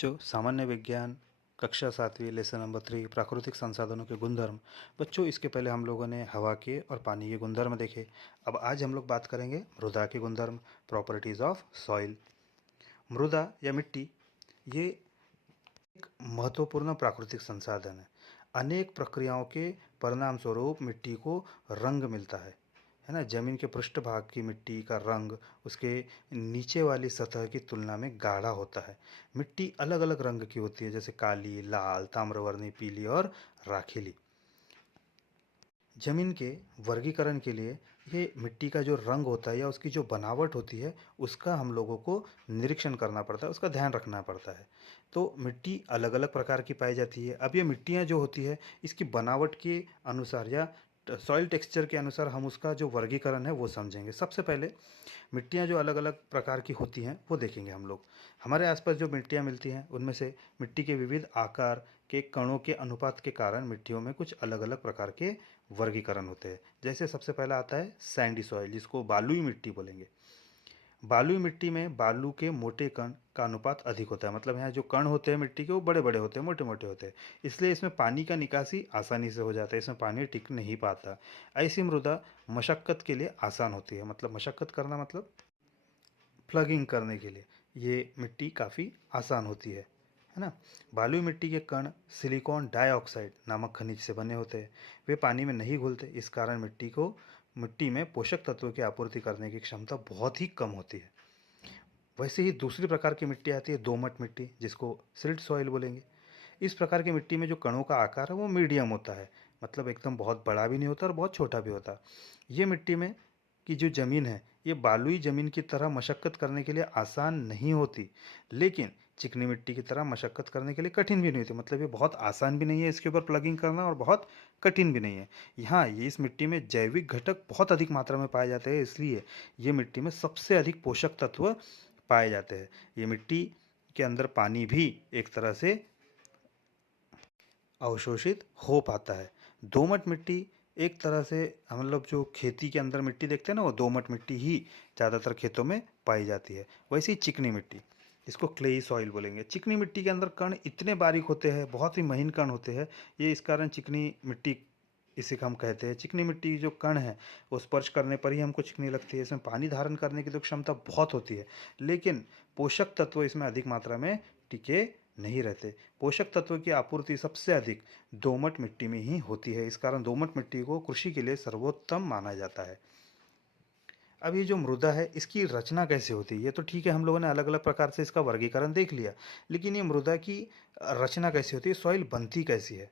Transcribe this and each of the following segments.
बच्चों सामान्य विज्ञान कक्षा 7वीं लेसन नंबर 3 प्राकृतिक संसाधनों के गुणधर्म। बच्चों इसके पहले हम लोगों ने हवा के और पानी के गुणधर्म देखे। अब आज हम लोग बात करेंगे मृदा के गुणधर्म, प्रॉपर्टीज ऑफ सॉइल। मृदा या मिट्टी ये एक महत्वपूर्ण प्राकृतिक संसाधन है। अनेक प्रक्रियाओं के परिणाम स्वरूप मिट्टी को रंग मिलता है ना। जमीन के पृष्ठभाग की मिट्टी का रंग उसके नीचे वाली सतह की तुलना में गाढ़ा होता है। मिट्टी अलग अलग रंग की होती है, जैसे काली, लाल, ताम्रवर्णी, पीली और राखेली। जमीन के वर्गीकरण के लिए ये मिट्टी का जो रंग होता है या उसकी जो बनावट होती है उसका हम लोगों को निरीक्षण करना पड़ता है, उसका ध्यान रखना पड़ता है। तो मिट्टी अलग अलग प्रकार की पाई जाती है। अब ये मिट्टियाँ जो होती है इसकी बनावट के अनुसार या सॉइल टेक्सचर के अनुसार हम उसका जो वर्गीकरण है वो समझेंगे। सबसे पहले मिट्टियाँ जो अलग अलग प्रकार की होती हैं वो देखेंगे हम लोग। हमारे आसपास जो मिट्टियाँ मिलती हैं उनमें से मिट्टी के विविध आकार के कणों के अनुपात के कारण मिट्टियों में कुछ अलग अलग प्रकार के वर्गीकरण होते हैं। जैसे सबसे पहला आता है सैंडी सॉइल, जिसको बालुई मिट्टी बोलेंगे। बालुई मिट्टी में बालू के मोटे कण का अनुपात अधिक होता है, मतलब यहाँ जो कण होते हैं मिट्टी के वो बड़े बड़े होते हैं, मोटे मोटे होते हैं। इसलिए इसमें पानी का निकासी आसानी से हो जाता है, इसमें पानी टिक नहीं पाता। ऐसी मृदा मशक्कत के लिए आसान होती है, मतलब मशक्कत करना मतलब प्लगिंग करने के लिए ये मिट्टी काफ़ी आसान होती है ना। बालुई मिट्टी के कण सिलिकॉन डाइऑक्साइड नामक खनिज से बने होते हैं। वे पानी में नहीं घुलते, इस कारण मिट्टी में पोषक तत्वों की आपूर्ति करने की क्षमता बहुत ही कम होती है। वैसे ही दूसरी प्रकार की मिट्टी आती है दोमट मिट्टी, जिसको सिल्ट सॉइल बोलेंगे। इस प्रकार की मिट्टी में जो कणों का आकार है वो मीडियम होता है, मतलब एकदम बहुत बड़ा भी नहीं होता और बहुत छोटा भी होता। ये मिट्टी में की जो ज़मीन है ये बालुई ज़मीन की तरह मशक्कत करने के लिए आसान नहीं होती, लेकिन चिकनी मिट्टी की तरह मशक्कत करने के लिए कठिन भी नहीं होती। मतलब ये बहुत आसान भी नहीं है इसके ऊपर प्लगिंग करना और बहुत कठिन भी नहीं है। यहाँ ये इस मिट्टी में जैविक घटक बहुत अधिक मात्रा में पाए जाते हैं, इसलिए ये मिट्टी में सबसे अधिक पोषक तत्व पाए जाते हैं। ये मिट्टी के अंदर पानी भी एक तरह से अवशोषित हो पाता है। दोमट मिट्टी एक तरह से मतलब जो खेती के अंदर मिट्टी देखते हैं ना, वो दोमट मिट्टी ही ज़्यादातर खेतों में पाई जाती है। वैसे ही चिकनी मिट्टी, इसको क्लेई सॉइल बोलेंगे। चिकनी मिट्टी के अंदर कण इतने बारीक होते हैं, बहुत ही महीन कण होते हैं। ये इस कारण चिकनी मिट्टी इसे हम कहते हैं। चिकनी मिट्टी जो कण है वो स्पर्श करने पर ही हमको चिकनी लगती है। इसमें पानी धारण करने की तो क्षमता बहुत होती है, लेकिन पोषक तत्व इसमें अधिक मात्रा में टिके नहीं रहते। पोषक तत्व की आपूर्ति सबसे अधिक दोमट मिट्टी में ही होती है, इस कारण दोमट मिट्टी को कृषि के लिए सर्वोत्तम माना जाता है। अब ये जो मृदा है इसकी रचना कैसे होती है, ये तो ठीक है, हम लोगों ने अलग अलग प्रकार से इसका वर्गीकरण देख लिया, लेकिन ये मृदा की रचना कैसी होती है, सॉइल बनती कैसी है।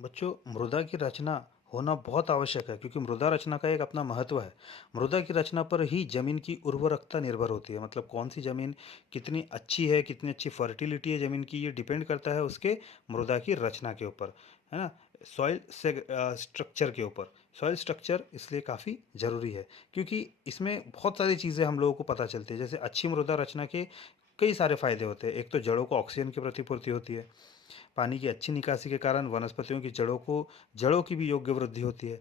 बच्चों मृदा की रचना होना बहुत आवश्यक है, क्योंकि मृदा रचना का एक अपना महत्व है। मृदा की रचना पर ही जमीन की उर्वरकता निर्भर होती है, मतलब कौन सी जमीन कितनी अच्छी है, कितनी अच्छी फर्टिलिटी है जमीन की, ये डिपेंड करता है उसके मृदा की रचना के ऊपर, है ना। सॉइल से स्ट्रक्चर के ऊपर। सॉइल स्ट्रक्चर इसलिए काफ़ी ज़रूरी है क्योंकि इसमें बहुत सारी चीज़ें हम लोगों को पता चलती है। जैसे अच्छी मृदा रचना के कई सारे फायदे होते हैं। एक तो जड़ों को ऑक्सीजन की प्रतिपूर्ति होती है। पानी की अच्छी निकासी के कारण वनस्पतियों की जड़ों की भी योग्य वृद्धि होती है।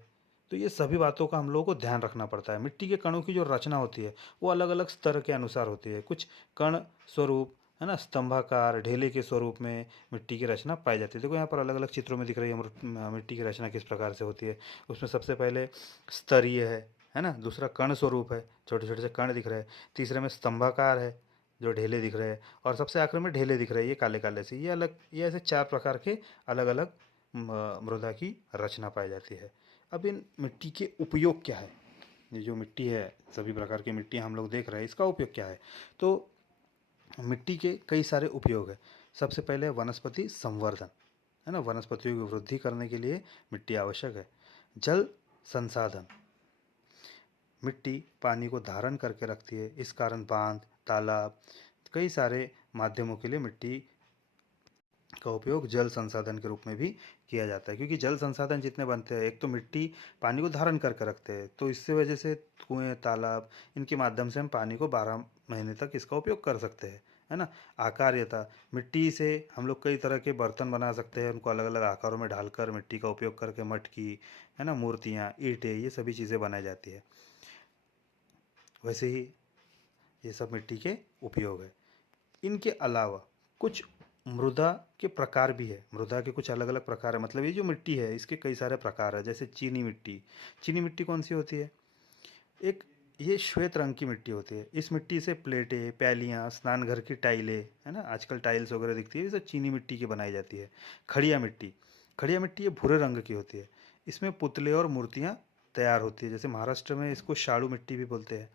तो ये सभी बातों का हम लोगों को ध्यान रखना पड़ता है। मिट्टी के कणों की जो रचना होती है वो अलग अलग स्तर के अनुसार होती है। कुछ कण स्वरूप, है ना, स्तंभाकार, ढेले के स्वरूप में मिट्टी की रचना पाई जाती है। देखो यहाँ पर अलग अलग चित्रों में दिख रही है मिट्टी की रचना किस प्रकार से होती है। उसमें सबसे पहले स्तरीय है ना। दूसरा कण स्वरूप है, छोटे छोटे से कण दिख रहे हैं। तीसरे में स्तंभाकार है, जो ढेले दिख रहे हैं। और सबसे आखिर में ढेले दिख रहे हैं, ये काले काले से। ये ऐसे चार प्रकार के अलग अलग मृदा की रचना पाई जाती है। अब इन मिट्टी के उपयोग क्या है, ये जो मिट्टी है, सभी प्रकार की मिट्टी हम लोग देख रहे हैं, इसका उपयोग क्या है। तो मिट्टी के कई सारे उपयोग है। सबसे पहले वनस्पति संवर्धन, है ना, वनस्पतियों की वृद्धि करने के लिए मिट्टी आवश्यक है। जल संसाधन, मिट्टी पानी को धारण करके रखती है, इस कारण बांध, तालाब, कई सारे माध्यमों के लिए मिट्टी का उपयोग जल संसाधन के रूप में भी किया जाता है। क्योंकि जल संसाधन जितने बनते हैं, एक तो मिट्टी पानी को धारण करके रखते हैं, तो इससे वजह से कुएं, तालाब, इनके माध्यम से हम पानी को 12 महीने तक इसका उपयोग कर सकते हैं, है ना। आकार्यता, मिट्टी से हम लोग कई तरह के बर्तन बना सकते हैं, उनको अलग अलग आकारों में ढालकर मिट्टी का उपयोग करके मटकी, है ना, मूर्तियाँ, ईंटें, ये सभी चीज़ें बनाई जाती है। वैसे ही ये सब मिट्टी के उपयोग है। इनके अलावा कुछ मृदा के प्रकार भी है, मृदा के कुछ अलग अलग प्रकार है। मतलब ये जो मिट्टी है इसके कई सारे प्रकार है। जैसे चीनी मिट्टी, चीनी मिट्टी कौन सी होती है? एक ये श्वेत रंग की मिट्टी होती है। इस मिट्टी से प्लेटें, पैलियाँ, स्नान घर की टाइलें, है ना, आजकल टाइल्स वगैरह दिखती है, ये सब चीनी मिट्टी की बनाई जाती है। खड़िया मिट्टी, खड़िया मिट्टी ये भूरे रंग की होती है। इसमें पुतले और मूर्तियाँ तैयार होती है। जैसे महाराष्ट्र में इसको शाड़ू मिट्टी भी बोलते हैं।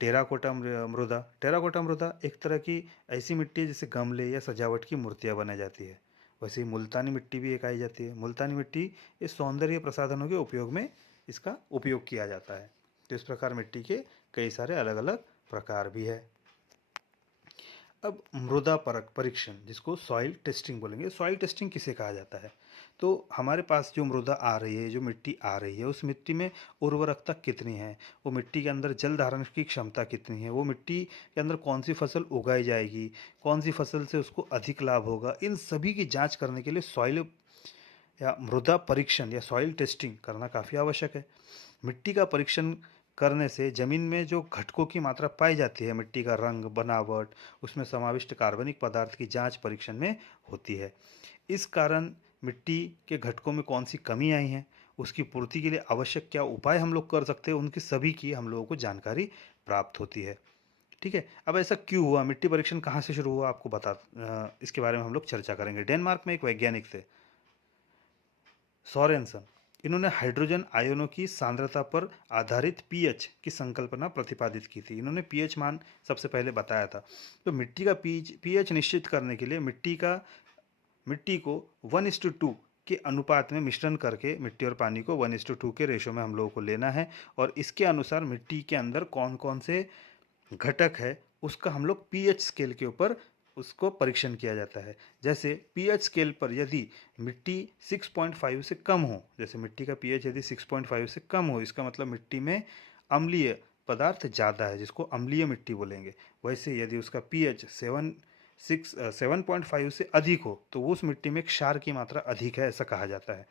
टेराकोटा मृदा, टेराकोटा मृदा एक तरह की ऐसी मिट्टी है जिससे गमले या सजावट की मूर्तियाँ बनाई जाती है। वैसे ही मुल्तानी मिट्टी भी एक आई जाती है। मुल्तानी मिट्टी इस सौंदर्य प्रसाधनों के उपयोग में इसका उपयोग किया जाता है। तो इस प्रकार मिट्टी के कई सारे अलग अलग प्रकार भी है। अब मृदा परख परीक्षण, जिसको सॉइल टेस्टिंग बोलेंगे। सॉइल टेस्टिंग किसे कहा जाता है? तो हमारे पास जो मृदा आ रही है, जो मिट्टी आ रही है, उस मिट्टी में उर्वरकता कितनी है, वो मिट्टी के अंदर जल धारण की क्षमता कितनी है, वो मिट्टी के अंदर कौन सी फसल उगाई जाएगी, कौन सी फसल से उसको अधिक लाभ होगा, इन सभी की जांच करने के लिए सॉइल या मृदा परीक्षण या सॉइल टेस्टिंग करना काफ़ी आवश्यक है। मिट्टी का परीक्षण करने से जमीन में जो घटकों की मात्रा पाई जाती है, मिट्टी का रंग, बनावट, उसमें समाविष्ट कार्बनिक पदार्थ की जांच परीक्षण में होती है। इस कारण मिट्टी के घटकों में कौन सी कमी आई है, उसकी पूर्ति के लिए आवश्यक क्या उपाय हम लोग कर सकते हैं, उनकी सभी की हम लोगों को जानकारी प्राप्त होती है। ठीक है। अब ऐसा क्यों हुआ, मिट्टी परीक्षण कहाँ से शुरू हुआ, आपको इसके बारे में हम लोग चर्चा करेंगे। डेनमार्क में एक वैज्ञानिक थे, सोरेनसन। इन्होंने हाइड्रोजन आयनों की सांद्रता पर आधारित पीएच की संकल्पना प्रतिपादित की थी। इन्होंने पीएच मान सबसे पहले बताया था। तो मिट्टी का पीएच निश्चित करने के लिए मिट्टी को 1:2 के अनुपात में मिश्रण करके मिट्टी और पानी को 1:2 के रेशो में हम लोगों को लेना है। और इसके अनुसार मिट्टी के अंदर कौन कौन से घटक है उसका हम लोग पीएच स्केल के ऊपर उसको परीक्षण किया जाता है। जैसे पीएच स्केल पर यदि मिट्टी 6.5 से कम हो, जैसे मिट्टी का पीएच यदि 6.5 से कम हो, इसका मतलब मिट्टी में अम्लीय पदार्थ ज़्यादा है, जिसको अम्लीय मिट्टी बोलेंगे। वैसे यदि उसका पीएच 7.5 से अधिक हो तो उस मिट्टी में क्षार की मात्रा अधिक है, ऐसा कहा जाता है।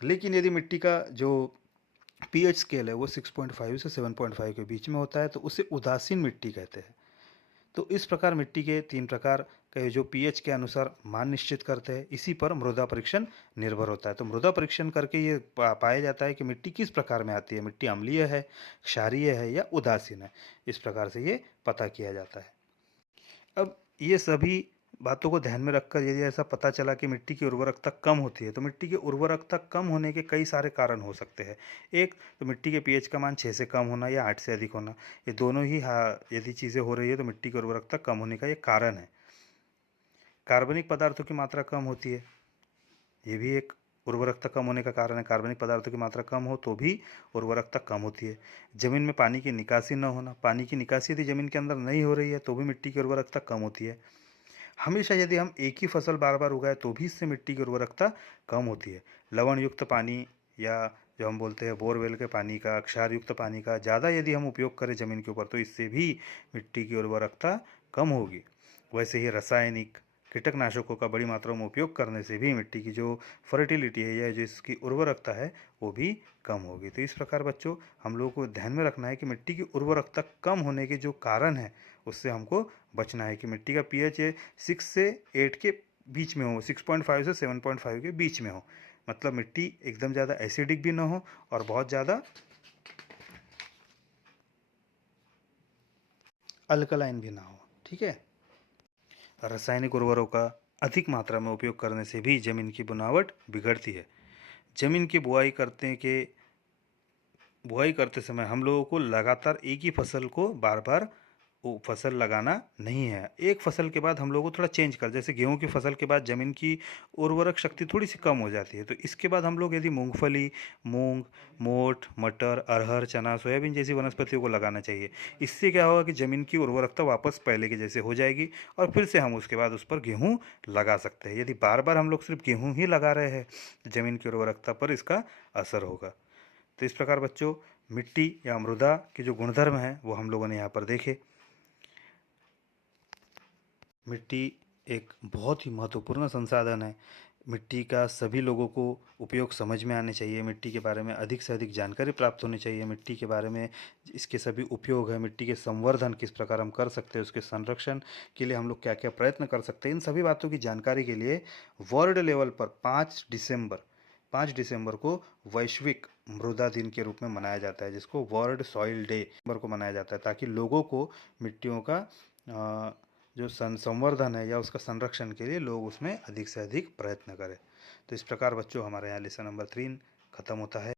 लेकिन यदि मिट्टी का जो पीएच स्केल है वो 6.5 से 7.5 के बीच में होता है तो उसे उदासीन मिट्टी कहते हैं। तो इस प्रकार मिट्टी के 3 प्रकार के जो पीएच के अनुसार मान निश्चित करते हैं, इसी पर मृदा परीक्षण निर्भर होता है। तो मृदा परीक्षण करके ये पाया जाता है कि मिट्टी किस प्रकार में आती है, मिट्टी अम्लीय है, क्षारीय है या उदासीन है। इस प्रकार से ये पता किया जाता है। अब ये सभी बातों को ध्यान में रखकर यदि ऐसा पता चला कि मिट्टी की उर्वरकता कम होती है, तो मिट्टी की उर्वरकता कम होने के कई सारे कारण हो सकते हैं। एक तो मिट्टी के पीएच का मान 6 से कम होना या 8 से अधिक होना, ये दोनों ही यदि चीज़ें हो रही है तो मिट्टी की उर्वरकता कम होने का ये कारण है। कार्बनिक पदार्थों की मात्रा कम होती है, ये भी एक उर्वरकता कम होने का कारण है। कार्बनिक पदार्थों की मात्रा कम हो तो भी उर्वरकता कम होती है। जमीन में पानी की निकासी न होना, पानी की निकासी यदि जमीन के अंदर नहीं हो रही है तो भी मिट्टी की उर्वरकता कम होती है। हमेशा यदि हम एक ही फसल बार बार उगाए तो भी इससे मिट्टी की उर्वरकता कम होती है। लवण युक्त पानी या जो हम बोलते हैं बोरवेल के पानी का, क्षार युक्त पानी का ज़्यादा यदि हम उपयोग करें ज़मीन के ऊपर तो इससे भी मिट्टी की उर्वरकता कम होगी। वैसे ही रासायनिक कीटकनाशकों का बड़ी मात्रा में उपयोग करने से भी मिट्टी की जो फर्टिलिटी है या जो इसकी उर्वरकता है वो भी कम होगी। तो इस प्रकार बच्चों हम लोगों को ध्यान में रखना है कि मिट्टी की उर्वरकता कम होने के जो कारण है उससे हमको बचना है। कि मिट्टी का पीएच 6 से 8 के बीच में हो, 6.5 से 7.5 के बीच में हो। मतलब मिट्टी एकदम ज़्यादा एसिडिक भी ना हो और बहुत ज़्यादा अल्कलाइन भी ना हो। ठीक है। रासायनिक उर्वरकों का अधिक मात्रा में उपयोग करने से भी जमीन की बनावट बिगड़ती है। जमीन की बुआई करते समय हम लोगों को लगातार एक ही फसल को बार बार वो फसल लगाना नहीं है। एक फसल के बाद हम लोगों को थोड़ा चेंज कर, जैसे गेहूं की फसल के बाद ज़मीन की उर्वरक शक्ति थोड़ी सी कम हो जाती है, तो इसके बाद हम लोग यदि मूंगफली, मूंग, मोठ, मटर, अरहर, चना, सोयाबीन जैसी वनस्पतियों को लगाना चाहिए। इससे क्या होगा कि ज़मीन की उर्वरकता वापस पहले के जैसे हो जाएगी और फिर से हम उसके बाद उस पर गेहूँ लगा सकते हैं। यदि बार बार हम लोग सिर्फ गेहूँ ही लगा रहे हैं तो ज़मीन की उर्वरकता पर इसका असर होगा। तो इस प्रकार बच्चों मिट्टी या मृदा के जो गुणधर्म हैं वो हम लोगों ने यहाँ पर देखे। मिट्टी एक बहुत ही महत्वपूर्ण संसाधन है। मिट्टी का सभी लोगों को उपयोग समझ में आने चाहिए, मिट्टी के बारे में अधिक से अधिक जानकारी प्राप्त होनी चाहिए, मिट्टी के बारे में इसके सभी उपयोग है, मिट्टी के संवर्धन किस प्रकार हम कर सकते हैं, उसके संरक्षण के लिए हम लोग क्या क्या प्रयत्न कर सकते हैं, इन सभी बातों की जानकारी के लिए वर्ल्ड लेवल पर 5 दिसंबर को वैश्विक मृदा दिन के रूप में मनाया जाता है, जिसको वर्ल्ड सॉइल डे को मनाया जाता है, ताकि लोगों को मिट्टियों का जो संवर्धन है या उसका संरक्षण के लिए लोग उसमें अधिक से अधिक प्रयत्न करें। तो इस प्रकार बच्चों हमारे यहाँ लेसन नंबर 3 खत्म होता है।